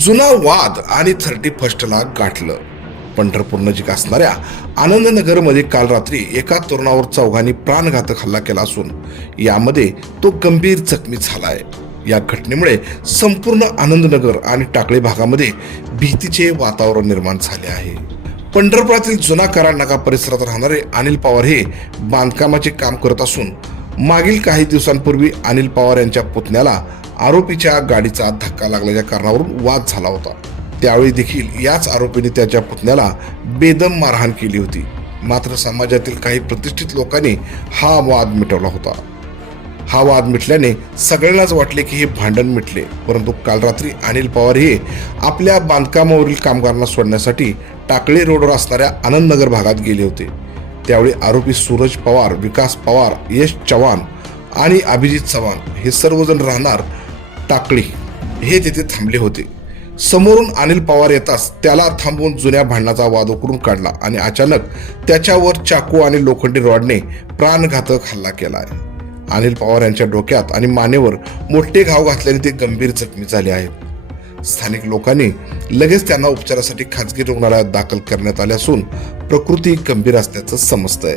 जुना वाद आणि थर्टी फर्स्टला गाठलं. पंढरपूर नजीक असणाऱ्या आनंदनगरमध्ये काल रात्री एका तरुणावर चौघांनी प्राणघातक हल्ला केला असून यामध्ये तो गंभीर जखमी झालाय. या घटनेमुळे संपूर्ण आनंदनगर आणि टाकळी भागामध्ये भीतीचे वातावरण निर्माण झाले आहे. पंढरपुरातील जुना कराड नाका परिसरात राहणारे अनिल पवार हे बांधकामाचे काम करत असून मागील काही दिवसांपूर्वी अनिल पवार यांच्या पुतण्याला आरोपीच्या गाडीचा धक्का लागल्याच्या कारणावरून वाद झाला होता. त्यावेळी देखील याच आरोपीने त्याच्या पुतण्याला बेदम मारहाण केली होती. मात्र समाजातील काही प्रतिष्ठित लोकांनी हा वाद मिटवला होता. हा वाद मिटल्याने सगळ्यांनाच वाटले की हे भांडण मिटले. परंतु काल रात्री अनिल पवार हे आपल्या बांधकामावरील कामगारांना सोडण्यासाठी टाकळी रोडवर असणाऱ्या आनंदनगर भागात गेले होते. त्यावेळी आरोपी सूरज पवार विकास पवार यश चव्हाण आणि अभिजित चव्हाण हे सर्वजण राहणार टाकळी. हे तेथे थांबले होते. समोरून अनिल पवार येताच त्याला थांबवून जुन्या भांडणाचा वाद उकरून काढला आणि अचानक त्याच्यावर चाकू आणि लोखंडी रॉडने प्राणघातक हल्ला केला. आहे अनिल पवार यांच्या डोक्यात आणि मानेवर मोठे घाव घातल्याने ते गंभीर जखमी झाले आहेत. स्थानिक लोकांनी लगेच त्यांना उपचारासाठी खाजगी रुग्णालयात दाखल करण्यात आले असून प्रकृती गंभीर असल्याचं समजतंय.